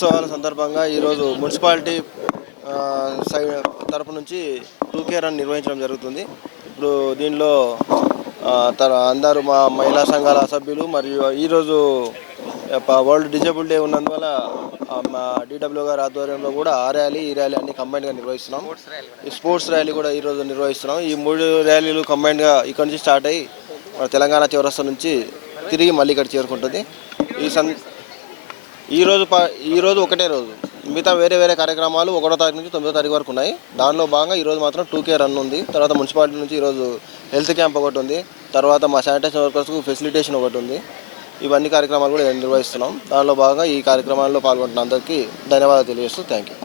వారోత్సవాల సందర్భంగా ఈరోజు మున్సిపాలిటీ తరపు నుంచి 2K రన్ నిర్వహించడం జరుగుతుంది. ఇప్పుడు దీనిలో అందరూ మా మహిళా సంఘాల సభ్యులు మరియు ఈరోజు వరల్డ్ డిజేబుల్ డే ఉన్నందువల్ల మా DW గారి ఆధ్వర్యంలో కూడా ఆ ర్యాలీ ఈ ర్యాలీ అన్ని కంబైన్డ్గా నిర్వహిస్తున్నాం. ఈ స్పోర్ట్స్ ర్యాలీ కూడా ఈరోజు నిర్వహిస్తున్నాం. ఈ 3 ర్యాలీలు కంబైన్డ్గా ఇక్కడ నుంచి స్టార్ట్ అయ్యి తెలంగాణ చౌరస్తా నుంచి తిరిగి మళ్ళీ ఇక్కడ చేరుకుంటుంది. ఈరోజు ఒకటే రోజు, మిగతా వేరే కార్యక్రమాలు 1వ తారీఖు నుంచి 9వ తారీఖు వరకు ఉన్నాయి. దానిలో భాగంగా ఈరోజు మాత్రం 2K రన్ ఉంది. తర్వాత మున్సిపాలిటీ నుంచి ఈరోజు హెల్త్ క్యాంప్ ఒకటి ఉంది. తర్వాత మా శానిటేషన్ వర్కర్స్కు ఫెసిలిటేషన్ ఒకటి ఉంది. ఇవన్నీ కార్యక్రమాలు కూడా నిర్వహిస్తున్నాం. దానిలో భాగంగా ఈ కార్యక్రమాల్లో పాల్గొంటున్న అందరికీ ధన్యవాదాలు తెలియజేస్తూ థ్యాంక్ యూ.